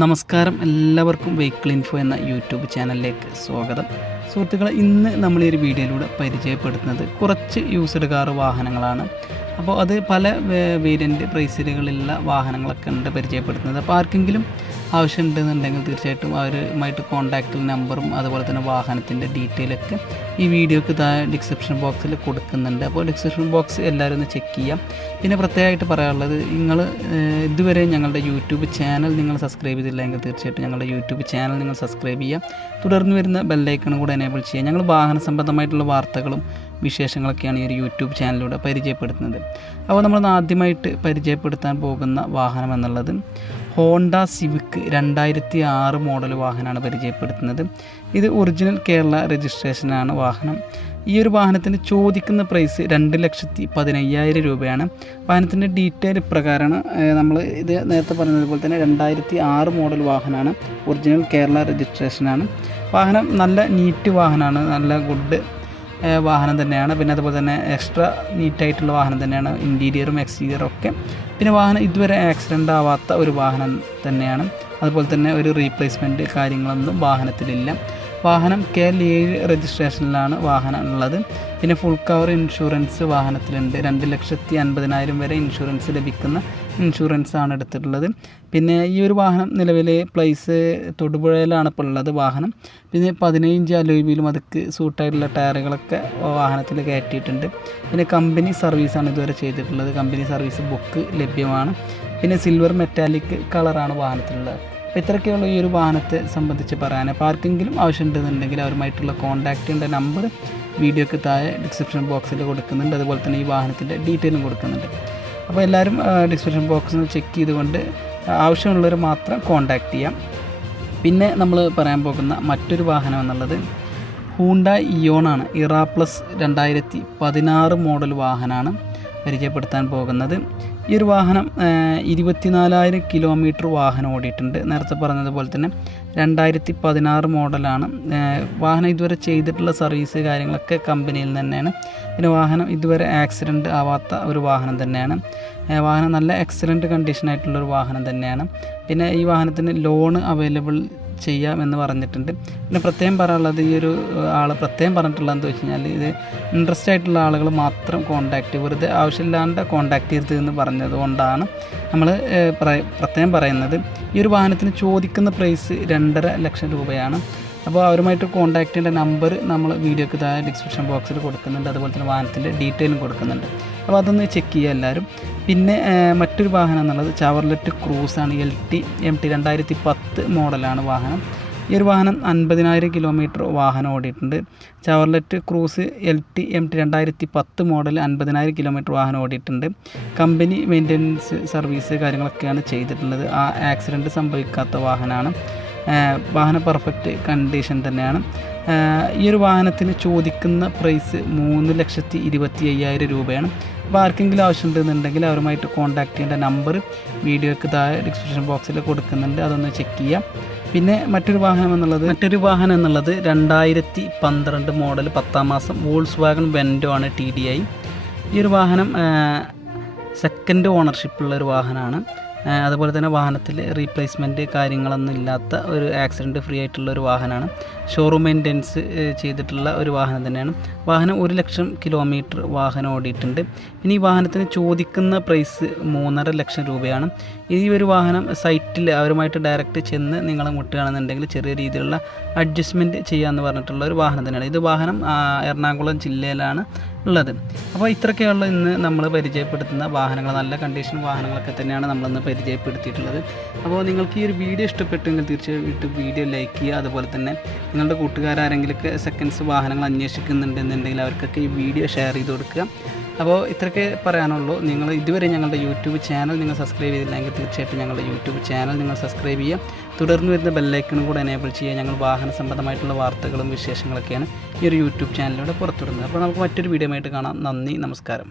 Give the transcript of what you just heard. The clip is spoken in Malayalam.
നമസ്കാരം, എല്ലാവർക്കും വെഹിക്കിൾ ഇൻഫോ എന്ന യൂട്യൂബ് ചാനലിലേക്ക് സ്വാഗതം. സുഹൃത്തുക്കളെ, ഇന്ന് നമ്മൾ ഈ ഒരു വീഡിയോയിലൂടെ പരിചയപ്പെടുത്തുന്നത് കുറച്ച് യൂസ്ഡ് കാർ വാഹനങ്ങളാണ്. അപ്പോൾ അത് പല വേരിയൻ്റ് പ്രൈസുകളിലുള്ള വാഹനങ്ങളൊക്കെ ഉണ്ട് പരിചയപ്പെടുത്തുന്നത്. അപ്പോൾ ആർക്കെങ്കിലും ആവശ്യമുണ്ടെന്നുണ്ടെങ്കിൽ തീർച്ചയായിട്ടും അവരുമായിട്ട് കോൺടാക്റ്റ് നമ്പറും അതുപോലെ തന്നെ വാഹനത്തിൻ്റെ ഡീറ്റെയിലൊക്കെ ഈ വീഡിയോക്ക് താഴെ ഡിസ്ക്രിപ്ഷൻ ബോക്സിൽ കൊടുക്കുന്നുണ്ട്. അപ്പോൾ ഡിസ്ക്രിപ്ഷൻ ബോക്സ് എല്ലാവരും ഒന്ന് ചെക്ക് ചെയ്യാം. പിന്നെ പ്രത്യേകമായിട്ട് പറയാനുള്ളത്, നിങ്ങൾ ഇതുവരെ ഞങ്ങളുടെ യൂട്യൂബ് ചാനൽ നിങ്ങൾ സബ്സ്ക്രൈബ് ചെയ്തില്ലെങ്കിൽ തീർച്ചയായിട്ടും ഞങ്ങളുടെ യൂട്യൂബ് ചാനൽ നിങ്ങൾ സബ്സ്ക്രൈബ് ചെയ്യുക. തുടർന്ന് വരുന്ന ബെല്ലൈക്കണും കൂടെ എനേബിൾ ചെയ്യുക. ഞങ്ങൾ വാഹന സംബന്ധമായിട്ടുള്ള വാർത്തകളും വിശേഷങ്ങളൊക്കെയാണ് ഈ ഒരു യൂട്യൂബ് ചാനലിലൂടെ പരിചയപ്പെടുത്തുന്നത്. അപ്പോൾ നമ്മൾ ആദ്യമായിട്ട് പരിചയപ്പെടുത്താൻ പോകുന്ന വാഹനം എന്നുള്ളത് ഹോണ്ട സിവിക് 2006 മോഡൽ വാഹനമാണ് പരിചയപ്പെടുത്തുന്നത്. ഇത് ഒറിജിനൽ കേരള രജിസ്ട്രേഷനാണ് വാഹനം. ഈ ഒരു വാഹനത്തിന് ചോദിക്കുന്ന പ്രൈസ് 2,15,000 രൂപയാണ്. വാഹനത്തിൻ്റെ ഡീറ്റെയിൽ പ്രകാരമാണ് നമ്മൾ ഇത് നേരത്തെ പറഞ്ഞതുപോലെ തന്നെ 2006 മോഡൽ വാഹനമാണ്. ഒറിജിനൽ കേരള രജിസ്ട്രേഷനാണ്. വാഹനം നല്ല നീറ്റ് വാഹനമാണ്, നല്ല ഗുഡ് വാഹനം തന്നെയാണ്. പിന്നെ അതുപോലെ തന്നെ എക്സ്ട്രാ നീറ്റായിട്ടുള്ള വാഹനം തന്നെയാണ്, ഇൻറ്റീരിയറും എക്സ്റ്റീരിയറും ഒക്കെ. പിന്നെ വാഹനം ഇതുവരെ ആക്സിഡൻ്റ് ആവാത്ത ഒരു വാഹനം തന്നെയാണ്. അതുപോലെ തന്നെ ഒരു റീപ്ലേസ്മെൻറ്റ് കാര്യങ്ങളൊന്നും വാഹനത്തിലില്ല. വാഹനം KL7 രജിസ്ട്രേഷനിലാണ് വാഹനം ഉള്ളത്. പിന്നെ ഫുൾ കവർ ഇൻഷുറൻസ് വാഹനത്തിലുണ്ട്. 2,50,000 വരെ ഇൻഷുറൻസ് ലഭിക്കുന്ന ഇൻഷുറൻസാണ് എടുത്തിട്ടുള്ളത്. പിന്നെ ഈ ഒരു വാഹനം നിലവിൽ പ്ലേസ് തൊടുപുഴയിലാണ് ഇപ്പോൾ ഉള്ളത് വാഹനം. പിന്നെ 15 ഇഞ്ച് അലോയ് വീലും അതുക്ക് സൂട്ടായിട്ടുള്ള ടയറുകളൊക്കെ വാഹനത്തിൽ കയറ്റിയിട്ടുണ്ട്. പിന്നെ കമ്പനി സർവീസാണ് ഇതുവരെ ചെയ്തിട്ടുള്ളത്. കമ്പനി സർവീസ് ബുക്ക് ലഭ്യമാണ്. പിന്നെ സിൽവർ മെറ്റാലിക് കളറാണ് വാഹനത്തിലുള്ളത്. അപ്പോൾ ഇത്രയൊക്കെയുള്ള ഈ ഒരു വാഹനത്തെ സംബന്ധിച്ച് പറയാൻ. അപ്പോൾ ആർക്കെങ്കിലും ആവശ്യമുണ്ടെന്നുണ്ടെങ്കിൽ അവരുമായിട്ടുള്ള കോൺടാക്റ്റിൻ്റെ നമ്പർ വീഡിയോക്ക് താഴെ ഡിസ്ക്രിപ്ഷൻ ബോക്സിൽ കൊടുക്കുന്നുണ്ട്. അതുപോലെ തന്നെ ഈ വാഹനത്തിൻ്റെ ഡീറ്റെയിലും കൊടുക്കുന്നുണ്ട്. അപ്പോൾ എല്ലാവരും ഡിസ്ക്രിപ്ഷൻ ബോക്സിൽ ചെക്ക് ചെയ്തുകൊണ്ട് ആവശ്യമുള്ളവർ മാത്രം കോൺടാക്റ്റ് ചെയ്യാം. പിന്നെ നമ്മൾ പറയാൻ പോകുന്ന മറ്റൊരു വാഹനം എന്നുള്ളത് ഹ്യുണ്ടായ് ഇയോണാണ്. ഇറ പ്ലസ് 2016 മോഡൽ വാഹനമാണ് പരിചയപ്പെടുത്താൻ പോകുന്നത്. ഈ ഒരു വാഹനം 24,000 കിലോമീറ്റർ വാഹനം ഓടിയിട്ടുണ്ട്. നേരത്തെ പറഞ്ഞതുപോലെ തന്നെ 2016 മോഡലാണ്. വാഹനം ഇതുവരെ ചെയ്തിട്ടുള്ള സർവീസ് കാര്യങ്ങളൊക്കെ കമ്പനിയിൽ തന്നെയാണ്. പിന്നെ വാഹനം ഇതുവരെ ആക്സിഡൻറ്റ് ആവാത്ത ഒരു വാഹനം തന്നെയാണ്. വാഹനം നല്ല എക്സലൻറ്റ് കണ്ടീഷനായിട്ടുള്ളൊരു വാഹനം തന്നെയാണ്. പിന്നെ ഈ വാഹനത്തിന് ലോൺ അവൈലബിൾ ചെയ്യാമെന്ന് പറഞ്ഞിട്ടുണ്ട്. പിന്നെ പ്രത്യേകം പറയാനുള്ളത്, ഈ ഒരു ആൾ പ്രത്യേകം പറഞ്ഞിട്ടുള്ളതെന്ന് വെച്ച് കഴിഞ്ഞാൽ ഇത് ഇൻട്രസ്റ്റ് ആയിട്ടുള്ള ആളുകൾ മാത്രം കോൺടാക്റ്റ്, വെറുതെ ആവശ്യമില്ലാണ്ട് കോൺടാക്റ്റ് ചെയ്തതെന്ന് പറഞ്ഞതുകൊണ്ടാണ് നമ്മൾ പ്രത്യേകം പറയുന്നത്. ഈ ഒരു വാഹനത്തിന് ചോദിക്കുന്ന പ്രൈസ് 2.5 ലക്ഷം രൂപയാണ്. അപ്പോൾ അവരുമായിട്ട് കോൺടാക്റ്റ് ചെയ്യേണ്ട നമ്പർ നമ്മൾ വീഡിയോക്ക് താഴെ ഡിസ്ക്രിപ്ഷൻ ബോക്സിൽ കൊടുക്കുന്നുണ്ട്. അതുപോലെ തന്നെ വാഹനത്തിൻ്റെ ഡീറ്റെയിലും കൊടുക്കുന്നുണ്ട്. അപ്പോൾ അതൊന്ന് ചെക്ക് ചെയ്യുക എല്ലാവരും. പിന്നെ മറ്റൊരു വാഹനം എന്നുള്ളത് ചവർലെറ്റ് ക്രൂസാണ്. LT MT 2010 മോഡലാണ് വാഹനം. ഈ ഒരു വാഹനം 50,000 കിലോമീറ്റർ വാഹനം ഓടിയിട്ടുണ്ട്. Chevrolet Cruze LT MT 2010 model 50,000 kilometre വാഹനം ഓടിയിട്ടുണ്ട്. കമ്പനി മെയിൻ്റനൻസ് സർവീസ് കാര്യങ്ങളൊക്കെയാണ് ചെയ്തിട്ടുള്ളത്. ആക്സിഡൻറ്റ് സംഭവിക്കാത്ത വാഹനമാണ്. വാഹനം പെർഫെക്റ്റ് കണ്ടീഷൻ തന്നെയാണ്. ഈ ഒരു വാഹനത്തിന് ചോദിക്കുന്ന പ്രൈസ് 3,25,000 രൂപയാണ്. അപ്പോൾ ആർക്കെങ്കിലും ആവശ്യമുണ്ടെന്നുണ്ടെങ്കിൽ അവരുമായിട്ട് കോൺടാക്റ്റ് ചെയ്യേണ്ട നമ്പർ വീഡിയോക്ക് താഴെ ഡിസ്ക്രിപ്ഷൻ ബോക്സിൽ കൊടുക്കുന്നുണ്ട്. അതൊന്ന് ചെക്ക് ചെയ്യാം. പിന്നെ മറ്റൊരു വാഹനം എന്നുള്ളത് 2012 മോഡൽ 10ാം മാസം വോൾസ്വാഗൺ വെൻഡോ ആണ് TDI. ഈ ഒരു വാഹനം സെക്കൻഡ് ഓണർഷിപ്പുള്ള ഒരു വാഹനമാണ്. അതുപോലെ തന്നെ വാഹനത്തിൽ റീപ്ലേസ്മെൻറ്റ് കാര്യങ്ങളൊന്നും ഇല്ലാത്ത ഒരു ആക്സിഡൻറ്റ് ഫ്രീ ആയിട്ടുള്ള ഒരു വാഹനമാണ്. ഷോറൂം മെയിൻ്റെനൻസ് ചെയ്തിട്ടുള്ള ഒരു വാഹനം തന്നെയാണ്. വാഹനം 1 ലക്ഷം കിലോമീറ്റർ വാഹനം ഓടിയിട്ടുണ്ട്. ഇനി ഈ വാഹനത്തിന് ചോദിക്കുന്ന പ്രൈസ് 3.5 ലക്ഷം രൂപയാണ്. ഈ ഒരു വാഹനം സൈറ്റിൽ അവരുമായിട്ട് ഡയറക്റ്റ് ചെന്ന് നിങ്ങൾ മുട്ടുകയാണെന്നുണ്ടെങ്കിൽ ചെറിയ രീതിയിലുള്ള അഡ്ജസ്റ്റ്മെൻറ്റ് ചെയ്യാമെന്ന് പറഞ്ഞിട്ടുള്ള ഒരു വാഹനം തന്നെയാണ്. ഇത് വാഹനം എറണാകുളം ജില്ലയിലാണ് ഉള്ളത്. അപ്പോൾ ഇത്രയൊക്കെയുള്ള ഇന്ന് നമ്മൾ പരിചയപ്പെടുത്തുന്ന വാഹനങ്ങൾ, നല്ല കണ്ടീഷൻ വാഹനങ്ങളൊക്കെ തന്നെയാണ് നമ്മളിന്ന് പരിചയപ്പെടുത്തിയിട്ടുള്ളത്. അപ്പോൾ നിങ്ങൾക്ക് ഈ ഒരു വീഡിയോ ഇഷ്ടപ്പെട്ടെങ്കിൽ തീർച്ചയായിട്ടും വീഡിയോ ലൈക്ക് ചെയ്യുക. അതുപോലെ തന്നെ നിങ്ങളുടെ കൂട്ടുകാരെങ്കിലൊക്കെ സെക്കൻഡ്സ് വാഹനങ്ങൾ അന്വേഷിക്കുന്നുണ്ടെന്നുണ്ടെങ്കിൽ അവർക്കൊക്കെ ഈ വീഡിയോ ഷെയർ ചെയ്ത് കൊടുക്കുക. അപ്പോൾ ഇത്രയൊക്കെ പറയാനുള്ളൂ. നിങ്ങൾ ഇതുവരെ ഞങ്ങളുടെ യൂട്യൂബ് ചാനൽ നിങ്ങൾ സബ്സ്ക്രൈബ് ചെയ്തില്ലെങ്കിൽ തീർച്ചയായിട്ടും ഞങ്ങളുടെ യൂട്യൂബ് ചാനൽ നിങ്ങൾ സബ്സ്ക്രൈബ് ചെയ്യുക. തുടർന്ന് വരുന്ന ബെല്ലൈക്കണും കൂടെ എനേബിൾ ചെയ്യുക. ഞങ്ങൾ വാഹന സംബന്ധമായിട്ടുള്ള വാർത്തകളും വിശേഷങ്ങളൊക്കെയാണ് ഈ ഒരു യൂട്യൂബ് ചാനലിലൂടെ പുറത്തുവിടുന്നത്. അപ്പോൾ നമുക്ക് മറ്റൊരു വീഡിയോ ആയിട്ട് കാണാം. നന്ദി, നമസ്കാരം.